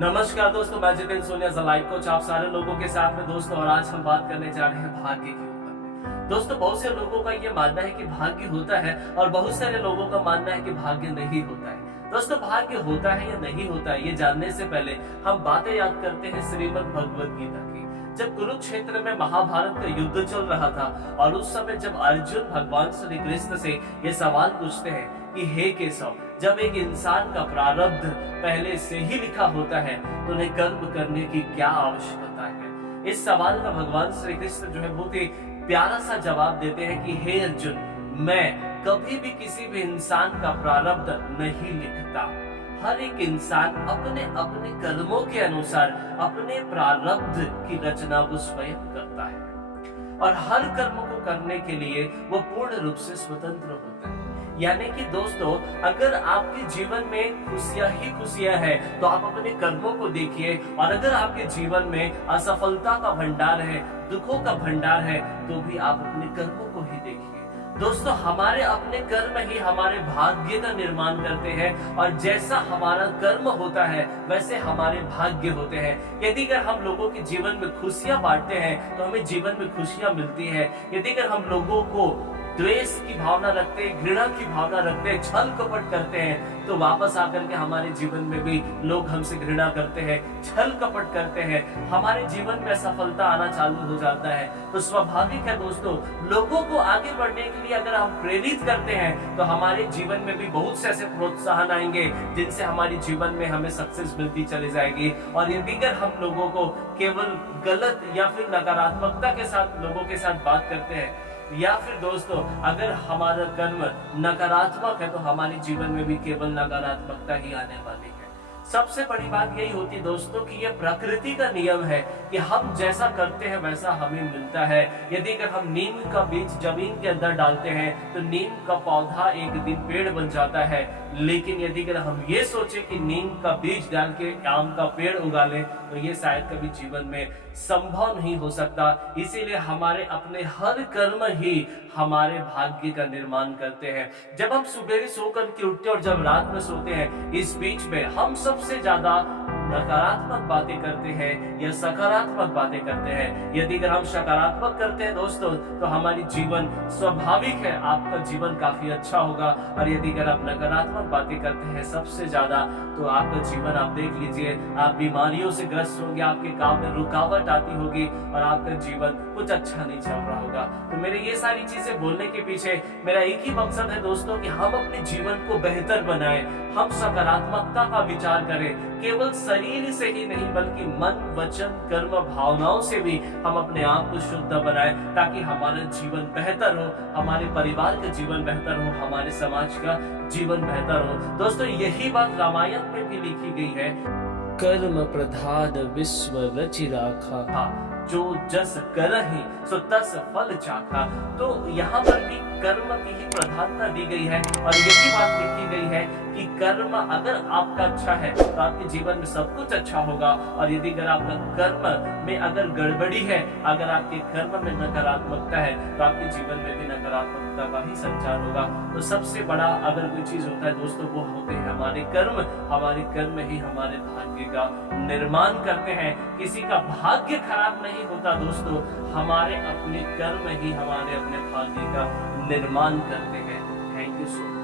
नमस्कार दोस्तों, मैं जितेंद्र सोनिया लाइफ कोच आप सारे लोगों के साथ में दोस्तों। और आज हम बात करने जा रहे हैं भाग्य के ऊपर में। दोस्तों, बहुत से लोगों का ये मानना है कि भाग्य होता है और बहुत सारे लोगों का मानना है कि भाग्य नहीं होता है। दोस्तों, भाग्य होता है या नहीं होता है ये जानने से पहले हम बातें याद करते हैं श्रीमद् भगवद गीता की। जब कुरुक्षेत्र में महाभारत का युद्ध चल रहा था और उस समय जब अर्जुन भगवान श्री कृष्ण से ये सवाल पूछते हैं कि हे केशव, जब एक इंसान का प्रारब्ध पहले से ही लिखा होता है तो उन्हें कर्म करने की क्या आवश्यकता है। इस सवाल का भगवान श्री कृष्ण जो है बहुत ही प्यारा सा जवाब देते हैं कि हे अर्जुन, मैं कभी भी किसी भी इंसान का प्रारब्ध नहीं लिखता। हर एक इंसान अपने अपने कर्मों के अनुसार अपने प्रारब्ध की रचना वो स्वयं करता है और हर कर्म को करने के लिए वो पूर्ण रूप से स्वतंत्र होता है। यानी कि दोस्तों, अगर आपके जीवन में खुशियां ही खुशियां है तो आप अपने कर्मों को देखिए, और अगर आपके जीवन में असफलता का भंडार है, दुखों का भंडार है, तो भी आप अपने कर्मों को ही देखिए। दोस्तों, हमारे अपने कर्म ही हमारे भाग्य का निर्माण करते हैं और जैसा हमारा कर्म होता है वैसे हमारे भाग्य होते हैं। यदि अगर हम लोगों के जीवन में खुशियां बांटते हैं तो हमें जीवन में खुशियां मिलती है। यदि अगर हम लोगों को द्वेष की भावना रखते हैं, घृणा की भावना रखते हैं, छल कपट करते हैं, तो वापस आकर के हमारे जीवन में भी लोग हमसे घृणा करते हैं, छल कपट करते हैं, हमारे जीवन में असफलता आना चालू हो जाता है। तो स्वाभाविक है दोस्तों, लोगों को आगे बढ़ने के लिए अगर हम प्रेरित करते हैं तो हमारे जीवन में भी बहुत से ऐसे प्रोत्साहन आएंगे जिनसे हमारे जीवन में हमें सक्सेस मिलती चली जाएगी। और यदि अगर हम लोगों को केवल गलत या फिर नकारात्मकता के साथ लोगों के साथ बात करते हैं, या फिर दोस्तों अगर हमारा कर्म नकारात्मक है तो हमारे जीवन में भी केवल नकारात्मकता ही आने वाली है। सबसे बड़ी बात यही होती है दोस्तों कि यह प्रकृति का नियम है कि हम जैसा करते हैं वैसा हमें मिलता है। यदि अगर हम नीम का बीज जमीन के अंदर डालते हैं तो नीम का पौधा एक दिन पेड़ बन जाता है, लेकिन यदि अगर हम ये सोचे कि नीम का बीज डाल के आम का पेड़ उगा लें तो ये शायद कभी जीवन में संभव नहीं हो सकता। इसीलिए हमारे अपने हर कर्म ही हमारे भाग्य का निर्माण करते हैं। जब हम सुबह सो करके उठते हैं और जब रात में सोते हैं, इस बीच में हम सबसे ज्यादा नकारात्मक बातें करते हैं या सकारात्मक बातें करते हैं। यदि अगर हम सकारात्मक करते हैं दोस्तों तो हमारी जीवन स्वाभाविक है आपका जीवन काफी अच्छा होगा, और यदि अगर आप नकारात्मक बातें करते हैं सबसे ज्यादा तो आपका जीवन आप देख लीजिए, आप बीमारियों से ग्रस्त होंगे, आपके काम में रुकावट आती होगी और आपका जीवन कुछ अच्छा नहीं चल रहा होगा। तो मेरे ये सारी चीजें बोलने के पीछे मेरा एक ही मकसद है दोस्तों कि हम अपने जीवन को बेहतर बनाएं, हम सकारात्मकता का विचार करें, केवल शरीर से ही नहीं बल्कि मन, वचन, कर्म, भावनाओं से भी हम अपने आप को शुद्ध बनाएं, ताकि हमारा जीवन बेहतर हो, हमारे परिवार का जीवन बेहतर हो, हमारे समाज का जीवन बेहतर हो। दोस्तों, यही बात रामायण में भी लिखी गई है, कर्म प्रधान विश्व रचि राखा, जो जस करहि सो तस फल चाखा। तो यहाँ पर भी कर्म की ही प्रधानता दी गई है और यही बात लिखी गई है कि कर्म अगर आपका अच्छा है तो आपके जीवन में सब कुछ अच्छा होगा, और यदि अगर आपका कर्म में अगर गड़बड़ी है, अगर आपके कर्म में नकारात्मकता है तो आपके जीवन में भी नकारात्मकता का ही संचार होगा। तो सबसे बड़ा अगर कोई चीज होता है दोस्तों वो होते हैं हमारे कर्म। हमारे कर्म ही हमारे भाग्य का निर्माण करते हैं। किसी का भाग्य खराब नहीं होता दोस्तों, हमारे अपने कर्म ही हमारे अपने भाग्य का निर्माण करते हैं। Thank you so much.